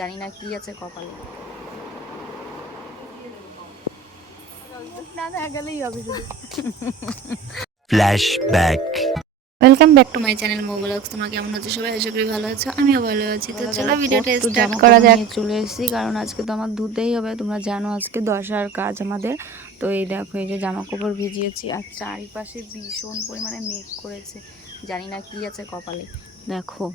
জানি না কি আছে কপালে। না না গেলেই হবে শুধু। Flashback. Welcome back to my channel মো ব্লগস। তোমরা কেমন আছো সবাই? আশা করি ভালো আছো, আমিও ভালো আছি। তো চলো ভিডিওটা স্টার্ট করা যাক। চলে এসেছি কারণ আজকে তো আমার ধুতেই হবে। তোমরা জানো আজকে দশার কাজ আমাদের। তো এই দেখো, এই যে জামা কাপড় ভিজিয়েছি আর চারিপাশে ভীষণ পরিমাণে মেঘ করেছে, জানি না কি আছে কপালে। দেখো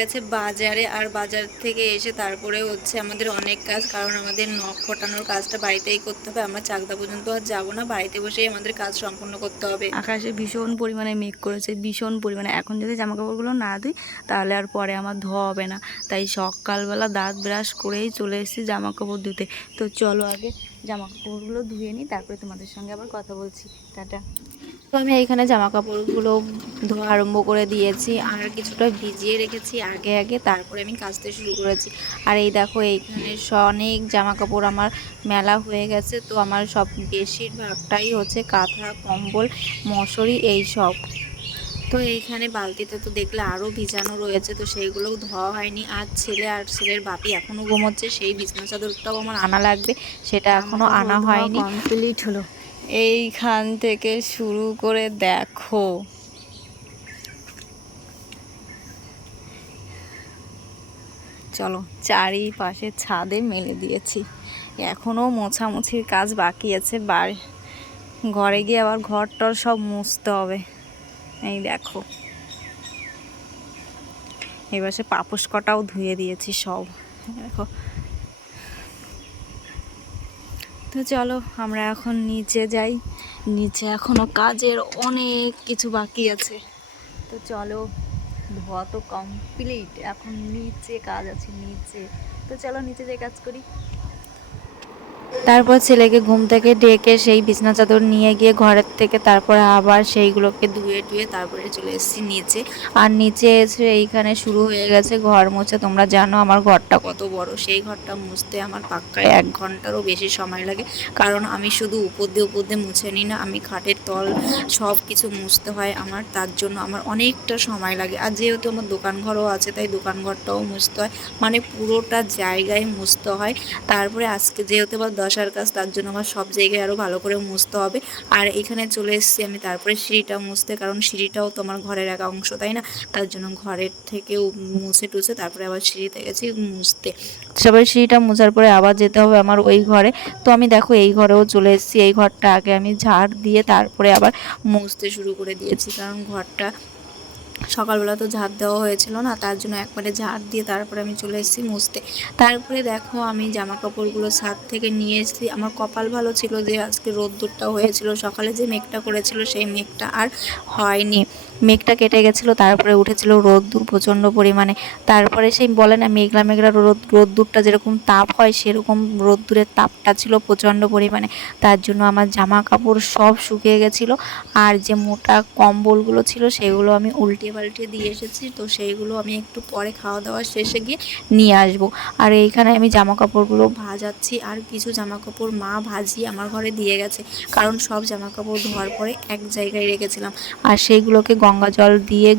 গেছে বাজারে, আর বাজার থেকে এসে তারপরে হচ্ছে আমাদের অনেক কাজ, কারণ আমাদের নখ ফোটানোর কাজটা বাড়িতেই করতে হবে। আমরা চাকদা পর্যন্ত আর যাবো না, বাড়িতে বসেই আমাদের কাজ সম্পূর্ণ করতে হবে। আকাশে ভীষণ পরিমাণে মেঘ করেছে, ভীষণ পরিমাণে। এখন যদি জামা কাপড়গুলো না দিই তাহলে আর পরে আমার ধোয়া হবে না, তাই সকালবেলা দাঁত ব্রাশ করেই চলে এসেছি জামা কাপড় ধুতে। তো চলো আগে জামা কাপড়গুলো ধুয়ে নিই, তারপরে তোমাদের সঙ্গে আবার কথা বলছি। টাটা। তো আমি এইখানে জামা কাপড়গুলো ধোয়া আরম্ভ করে দিয়েছি, আর কিছুটা ভিজিয়ে রেখেছি আগে আগে, তারপরে আমি কাচতে শুরু করেছি। আর এই দেখো, এইখানে অনেক জামা কাপড় আমার মেলা হয়ে গেছে। তো আমার সব বেশিরভাগটাই হচ্ছে কাঁথা, কম্বল, মশারি এই সব। তো এইখানে বালতিতে তো দেখলে আরও ভিজানো রয়েছে, তো সেইগুলোও ধোয়া হয়নি। আর ছেলের বাপি এখনও ঘুমোচ্ছে, সেই বিছানা চাদরটাও আমার আনা লাগবে, সেটা এখনও আনা হয়নি। কমপ্লিট হলো এইখান থেকে শুরু করে দেখো, চলো চারিপাশে ছাদে মেলে দিয়েছি। এখনও মোছামুছির কাজ বাকি আছে, ঘরে গিয়ে আবার ঘর টর সব মুছতে হবে। এই দেখো, এবার সে পাপোশ কটাও ধুয়ে দিয়েছি সব। দেখো, তো চলো আমরা এখন নিচে যাই। নিচে এখনো কাজের অনেক কিছু বাকি আছে। তো চলো, ধোয়া তো কমপ্লিট, এখন নিচে কাজ আছে নিচে। তো চলো নিচে যাই কাজ করি। তারপর ছেলেকে ঘুম থেকে ডেকে সেই বিছনা চাদর নিয়ে গিয়ে ঘরের থেকে তারপরে আবার সেইগুলোকে ধুয়ে টুয়ে তারপরে চলে এসেছি নিচে। আর নিচে এসে এইখানে শুরু হয়ে গেছে ঘর মোছা। তোমরা জানো আমার ঘরটা কত বড়, সেই ঘরটা মুছতে আমার পাক্কায় 1 ঘন্টারও বেশি সময় লাগে, কারণ আমি শুধু উপর দিয়ে মুছে নিই না, আমি খাটের তল সব কিছু মুছতে হয় আমার, তার জন্য আমার অনেকটা সময় লাগে। আর যেহেতু আমার দোকান ঘরও আছে, তাই দোকান ঘরটাও মুছতে হয়, মানে পুরোটা জায়গায় মুছতে হয়। তারপরে আজকে যেহেতু আবার দশার কাজ, তার জন্য আমার সব জায়গায় আরও ভালো করে মুছতে হবে। আর এখানে চলে এসেছি আমি তারপরে সিঁড়িটা মুছতে, কারণ সিঁড়িটাও তো আমার ঘরের এক অংশ, তাই না? তার জন্য ঘরের থেকেও মুছে টুছে তারপরে আবার সিঁড়িতে গেছি মুছতে। সবাই সিঁড়িটা মোছার পরে আবার যেতে হবে আমার ওই ঘরে। তো আমি দেখো এই ঘরেও চলে এসেছি। এই ঘরটা আগে আমি ঝাড় দিয়ে তারপরে আবার মুছতে শুরু করে দিয়েছি, কারণ ঘরটা সকালবেলা তো ঝাড় দেওয়া হয়েছিল না, তার জন্য একবারে ঝাড় দিয়ে তারপরে আমি চলে এসেছি মুছতে। তারপরে দেখো আমি জামা কাপড়গুলো ছাদ থেকে নিয়ে এসেছি। আমার কপাল ভালো ছিল যে আজকে রোদ্দুরটা হয়েছিল, সকালে যে মেঘটা করেছিল সেই মেঘটা আর হয়নি, মেঘটা কেটে গেছিলো, তারপরে উঠেছিল রোদ্দুর প্রচণ্ড পরিমাণে। তারপরে সেই বলে না মেঘলা মেঘলা রোদ্দুরটা যেরকম তাপ হয়, সেরকম রোদ্দুরের তাপটা ছিল প্রচণ্ড পরিমাণে। তার জন্য আমার জামা কাপড় সব শুকিয়ে গেছিলো। আর যে মোটা কম্বলগুলো ছিল সেগুলো আমি উল্টিয়ে পাল্টিয়ে দিয়ে এসেছি, তো সেইগুলো আমি একটু পরে খাওয়া দাওয়া শেষে গিয়ে নিয়ে আসবো। আর এইখানে আমি জামা কাপড়গুলো ভাজাচ্ছি, আর কিছু জামা কাপড় মা ভাজিয়ে আমার ঘরে দিয়ে গেছে, কারণ সব জামা কাপড় ধোয়ার পরে এক জায়গায় রেখেছিলাম, আর সেইগুলোকে গঙ্গা জল দিয়ে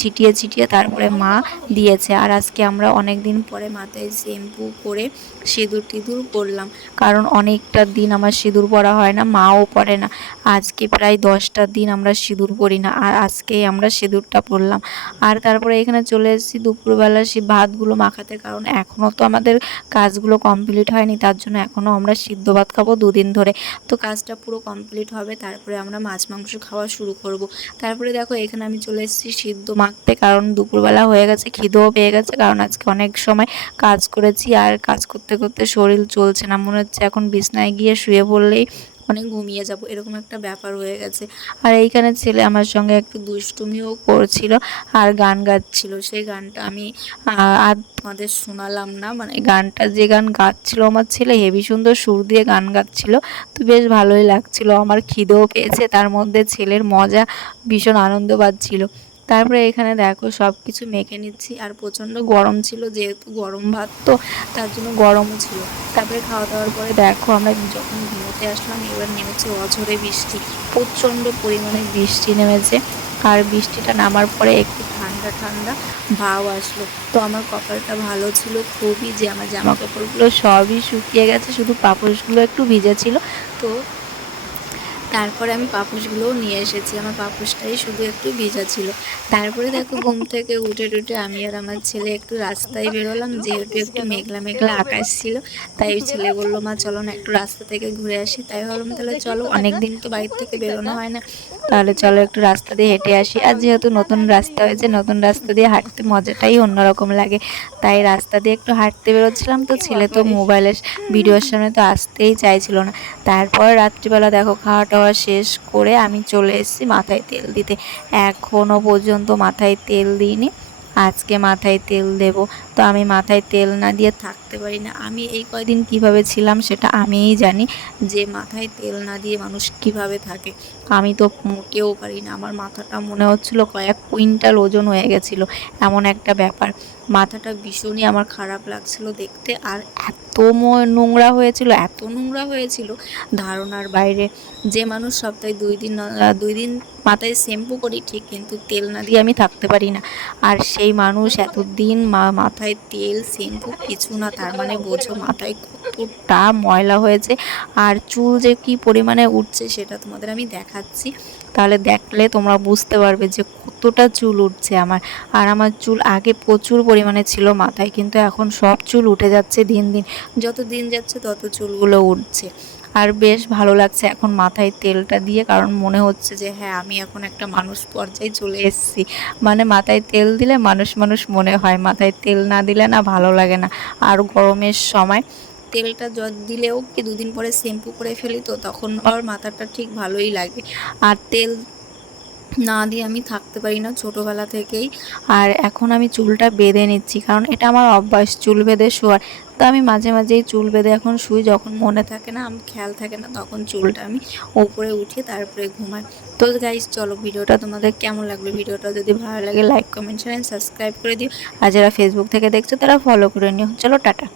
ছিটিয়ে ছিটিয়ে তারপরে মা দিয়েছে। আর আজকে আমরা অনেক দিন পরে মাথায় শ্যাম্পু করে সিঁদুর টিঁদুর পরলাম, কারণ অনেকটা দিন আমার সিঁদুর পরা হয় না, মাও পরে না। আজকে প্রায় 10টা দিন আমরা সিঁদুর পরি না, আর আজকেই আমরা সিঁদুরটা পরলাম। আর তারপরে এখানে চলে এসেছি দুপুরবেলা সেই ভাতগুলো মাখাতে, কারণ এখনও তো আমাদের কাজগুলো কমপ্লিট হয়নি, তার জন্য এখনও আমরা সিদ্ধ ভাত খাবো 2 দিন ধরে। তো কাজটা পুরো কমপ্লিট হবে, তারপরে আমরা মাছ মাংস খাওয়া শুরু করব। তারপরে দেখো এখানে আমি চলে এসেছি সিদ্ধ মাখতে, কারণ দুপুরবেলা হয়ে গেছে, খিদেও পেয়ে গেছে, কারণ আজকে অনেক সময় কাজ করেছি, আর কাজ করতে করতে শরীর চলছে না, মনে হচ্ছে এখন বিছনায় গিয়ে শুয়ে পড়লেই অনেক ঘুমিয়ে যাব, এরকম একটা ব্যাপার হয়ে গেছে। আর এইখানে ছেলে আমার সঙ্গে একটু দুষ্টুমিও করছিল আর গান গাচ্ছিল, সেই গানটা আমি আর তোমাদের শোনালাম না, মানে গানটা যে গান গাচ্ছিল আমার ছেলে হেবি সুন্দর সুর দিয়ে গান গাচ্ছিল, তো বেশ ভালোই লাগছিল। আমার খিদেও পেয়েছে, তার মধ্যে ছেলের মজা, ভীষণ আনন্দ পাচ্ছিল। তারপরে এখানে দেখো সব কিছু মেখে নিচ্ছি, আর প্রচণ্ড গরম ছিল, যেহেতু গরম ভাত তো তার জন্য গরমও ছিল। তারপরে খাওয়া দাওয়ার পরে দেখো আমরা যখন ঘুমোতে আসলাম, এবার নেমেছে অঝরে বৃষ্টি, প্রচণ্ড পরিমাণে বৃষ্টি নেমেছে। আর বৃষ্টিটা নামার পরে একটু ঠান্ডা ঠান্ডা ঠান্ডা ভাব আসলো। তো আমার কপালটা ভালো ছিল খুবই যে আমার জামা কাপড়গুলো সবই শুকিয়ে গেছে, শুধু পাপোশগুলো একটু ভিজে ছিল। তো তারপরে আমি পাপোশগুলোও নিয়ে এসেছি, আমার পাপোশটাই শুধু একটু ভিজা ছিল। তারপরে দেখো ঘুম থেকে উঠে টুটে আমি আর আমার ছেলে একটু রাস্তায় বেরোলাম, যেহেতু একটু মেঘলা মেঘলা আকাশ ছিল। তাই ছেলে বললো, মা চলো না একটু রাস্তা থেকে ঘুরে আসি। তাই ভাবলাম তাহলে চলো, অনেকদিন তো বাড়ির থেকে বেরোনো হয় না, তাহলে চলো একটু রাস্তা দিয়ে হেঁটে আসি। আর যেহেতু নতুন রাস্তা হয়েছে, নতুন রাস্তা দিয়ে হাঁটতে মজাটাই অন্যরকম লাগে। তাই রাস্তা দিয়ে একটু হাঁটতে বেরোচ্ছিলাম, তো ছেলে তো মোবাইলের ভিডিওর সামনে তো আসতেই চাইছিল না। তারপর রাত্রিবেলা দেখো খাওয়া টাওয়া শেষ করে আমি চলে এসেছি মাথায় তেল দিতে। এখনও পর্যন্ত মাথায় তেল দিইনি, আজকে মাথায় তেল দেব। তো আমি মাথায় তেল না দিয়ে থাকতে পারি না। আমি এই কয়দিন কিভাবে ছিলাম সেটা আমিই জানি, যে মাথায় তেল না দিয়ে মানুষ কিভাবে থাকে। আমি তো মোটেও পারি না। আমার মাথাটা মনে হচ্ছিল কয়েক কুইন্টাল ওজন হয়ে গেছিলো, এমন একটা ব্যাপার। মাথাটা ভীষণই আমার খারাপ লাগছিল দেখতে। আর এত নোংরা হয়েছিল, এত নোংরা হয়েছিল ধারণার বাইরে। যে মানুষ সপ্তাহে 2 দিন মাথায় শ্যাম্পু করি ঠিক, কিন্তু তেল না দিয়ে আমি থাকতে পারি না। আর সেই মানুষ এতদিন মাথায় তেল শ্যাম্পু কিছু না, তার মানে বোঝো মাথায় কতটা ময়লা হয়েছে। আর চুল যে কি পরিমাণে উঠছে সেটা তোমাদের আমি দেখাচ্ছি, তাহলে দেখলে তোমরা বুঝতে পারবে যে কতটা চুল উঠছে আমার। আর আমার চুল আগে প্রচুর পরিমাণে ছিল মাথায়, কিন্তু এখন সব চুল উঠে যাচ্ছে দিন দিন। যত দিন যাচ্ছে তত চুলগুলো উঠছে। আর বেশ ভালো লাগছে এখন মাথায় তেলটা দিয়ে, কারণ মনে হচ্ছে যে হ্যাঁ আমি এখন একটা মানুষ পর্যায়ে চলে এসেছি। মানে মাথায় তেল দিলে মানুষ মানুষ মনে হয়, মাথায় তেল না দিলে না ভালো লাগে না। আর গরমের সময় তেলটা দিলেও কি 2 দিন পরে শ্যাম্পু করে ফেলি, তো তখন আমার মাথাটা ঠিক ভালোই লাগে। আর তেল না দিয়ে আমি থাকতে পারি না ছোটোবেলা থেকেই। আর এখন আমি চুলটা বেঁধে নিচ্ছি, কারণ এটা আমার অভ্যাস চুল বেঁধে শোয়ার। তো আমি মাঝে মাঝেই চুল বেঁধে এখন শুই, যখন মনে থাকে না, আমি খেয়াল থাকে না, তখন চুলটা আমি ওপরে উঠিয়ে তারপরে ঘুমাই। তো গাইস চলো, ভিডিওটা তোমাদের কেমন লাগলো? ভিডিওটা যদি ভালো লাগে লাইক কমেন্ট শেয়ার সাবস্ক্রাইব করে দিও। আর যারা ফেসবুক থেকে দেখছো তারা ফলো করে নিও। চলো টাটা।